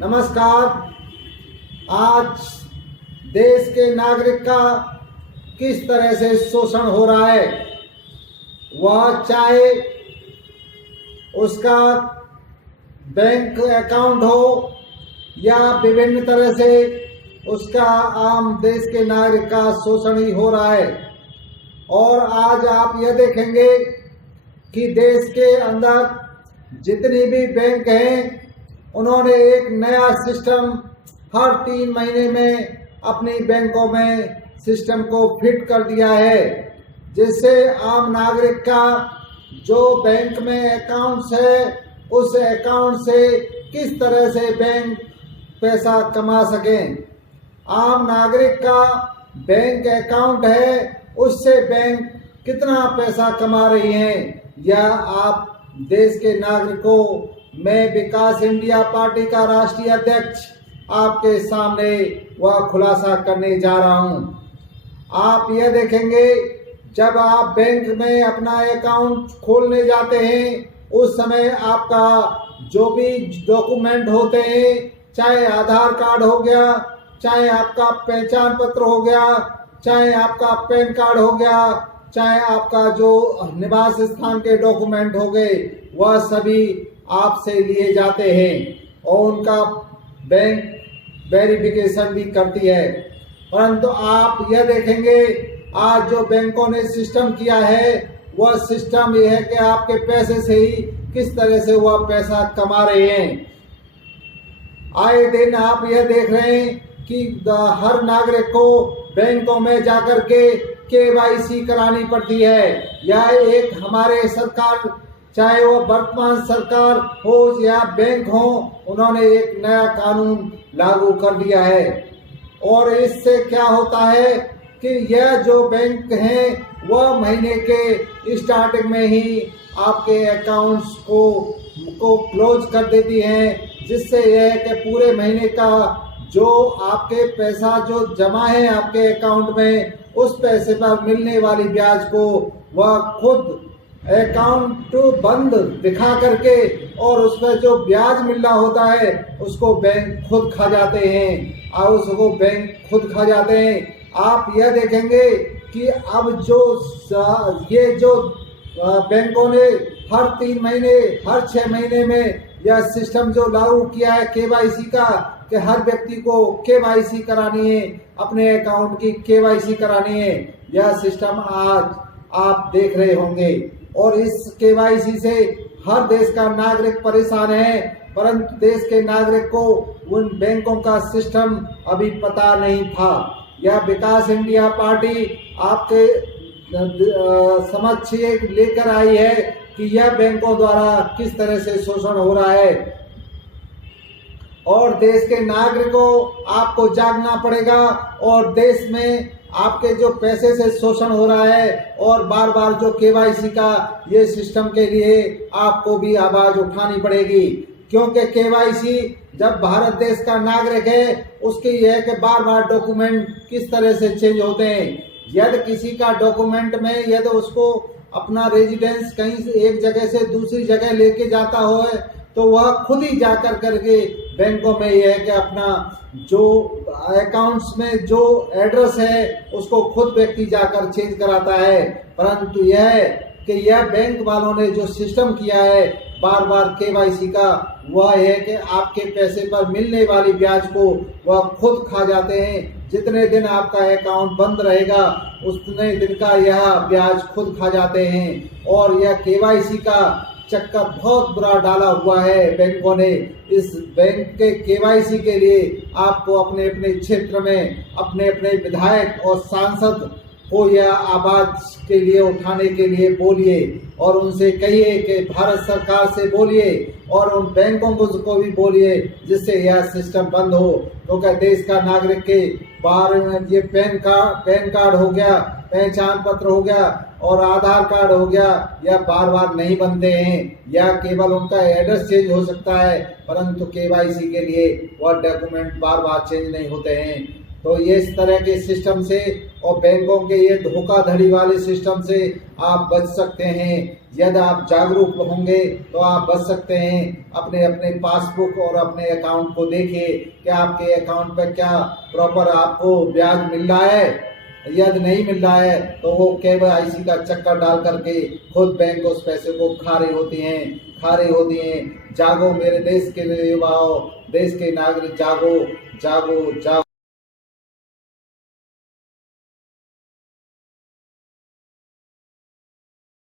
नमस्कार। आज देश के नागरिक का किस तरह से शोषण हो रहा है, वह चाहे उसका बैंक अकाउंट हो या विभिन्न तरह से उसका आम देश के नागरिक का शोषण ही हो रहा है। और आज आप यह देखेंगे कि देश के अंदर जितनी भी बैंक हैं, उन्होंने एक नया सिस्टम हर 3 महीने में अपनी बैंकों में सिस्टम को फिट कर दिया है, जिससे आम नागरिक का जो बैंक में अकाउंट्स है, उस अकाउंट से किस तरह से बैंक पैसा कमा सकें। आम नागरिक का बैंक अकाउंट है, उससे बैंक कितना पैसा कमा रही हैं, यह आप देश के नागरिकों, मैं विकास इंडिया पार्टी का राष्ट्रीय अध्यक्ष आपके सामने वह खुलासा करने जा रहा हूं। आप यह देखेंगे, जब आप बैंक में अपना अकाउंट खोलने जाते हैं, उस समय आपका जो भी डॉक्यूमेंट होते हैं, चाहे आधार कार्ड हो गया, चाहे आपका पहचान पत्र हो गया, चाहे आपका पैन कार्ड हो गया, चाहे आपका जो निवास स्थान के डॉक्यूमेंट हो गए, वह सभी आपसे लिए जाते हैं और उनका बैंक वेरिफिकेशन भी करती है। परंतु आप यह देखेंगे, आज जो बैंकों ने सिस्टम किया है, वह सिस्टम यह है कि आपके पैसे से ही किस तरह से वह पैसा कमा रहे हैं। आए दिन आप यह देख रहे हैं कि हर नागरिक को बैंकों में जाकर के KYC करानी पड़ती है। यह एक हमारे सरकार, चाहे वो वर्तमान सरकार हो या बैंक हो, उन्होंने एक नया कानून लागू कर दिया है। और इससे क्या होता है कि यह जो बैंक हैं, वह महीने के स्टार्टिंग में ही आपके अकाउंट्स को क्लोज कर देती हैं, जिससे यह है कि पूरे महीने का जो आपके पैसा जो जमा है आपके अकाउंट में, उस पैसे पर मिलने वाली ब्याज को वह खुद अकाउंट बंद दिखा करके और उसमें जो ब्याज मिल रहा होता है, उसको बैंक खुद खा जाते हैं और उसको बैंक खुद खा जाते हैं। आप यह देखेंगे कि अब ये जो बैंकों ने हर 3 महीने, हर 6 महीने में यह सिस्टम जो लागू किया है KYC का, कि हर व्यक्ति को KYC करानी है, अपने अकाउंट की KYC करानी है। यह सिस्टम आज आप देख रहे होंगे और इस KYC से हर देश का नागरिक परेशान है, परंतु देश के नागरिक को उन बैंकों का सिस्टम अभी पता नहीं था। यह विकास इंडिया पार्टी आपके समक्ष लेकर आई है कि यह बैंकों द्वारा किस तरह से शोषण हो रहा है। और देश के नागरिकों, आपको जागना पड़ेगा और देश में आपके जो पैसे से शोषण हो रहा है और बार बार जो KYC का ये सिस्टम के लिए आपको भी आवाज उठानी पड़ेगी, क्योंकि KYC जब भारत देश का नागरिक है, उसकी यह है कि बार बार डॉक्यूमेंट किस तरह से चेंज होते हैं। यदि किसी का डॉक्यूमेंट में यदि उसको अपना रेजिडेंस कहीं से एक जगह से दूसरी जगह लेके जाता हो, तो वह खुद ही जाकर करके बैंकों में यह है कि अपना जो अकाउंट्स में जो एड्रेस है, उसको खुद व्यक्ति जाकर चेंज कराता है। परंतु यह है कि यह बैंक वालों ने जो सिस्टम किया है बार बार KYC का, वह है कि आपके पैसे पर मिलने वाली ब्याज को वह खुद खा जाते हैं। जितने दिन आपका अकाउंट बंद रहेगा, उतने दिन का यह ब्याज खुद खा जाते हैं। और यह KYC का चक्कर बहुत बुरा डाला हुआ है बैंकों ने। इस बैंक के KYC के लिए आपको अपने अपने क्षेत्र में अपने अपने विधायक और सांसद को यह आवाज के लिए उठाने के लिए बोलिए और उनसे कहिए कि भारत सरकार से बोलिए और उन बैंकों को भी बोलिए, जिससे यह सिस्टम बंद हो। क्योंकि देश का नागरिक के बारे में ये पैन कार्ड हो गया, पहचान पत्र हो गया और आधार कार्ड हो गया, यह बार बार नहीं बनते हैं। यह केवल उनका एड्रेस चेंज हो सकता है, परंतु KYC के लिए वह डॉक्यूमेंट बार बार चेंज नहीं होते हैं। तो ये इस तरह के सिस्टम से और बैंकों के ये धोखाधड़ी वाले सिस्टम से आप बच सकते हैं। यदि आप जागरूक होंगे तो आप बच सकते हैं। अपने अपने पासबुक और अपने अकाउंट को देखिए कि आपके अकाउंट पर क्या प्रॉपर आपको ब्याज मिल रहा है। यदि नहीं मिल रहा है तो वो KYC का चक्कर डाल करके खुद बैंक उस पैसे को खा रही होती हैं। जागो मेरे देश के युवाओं, देश के नागरिक, जागो जागो जागो।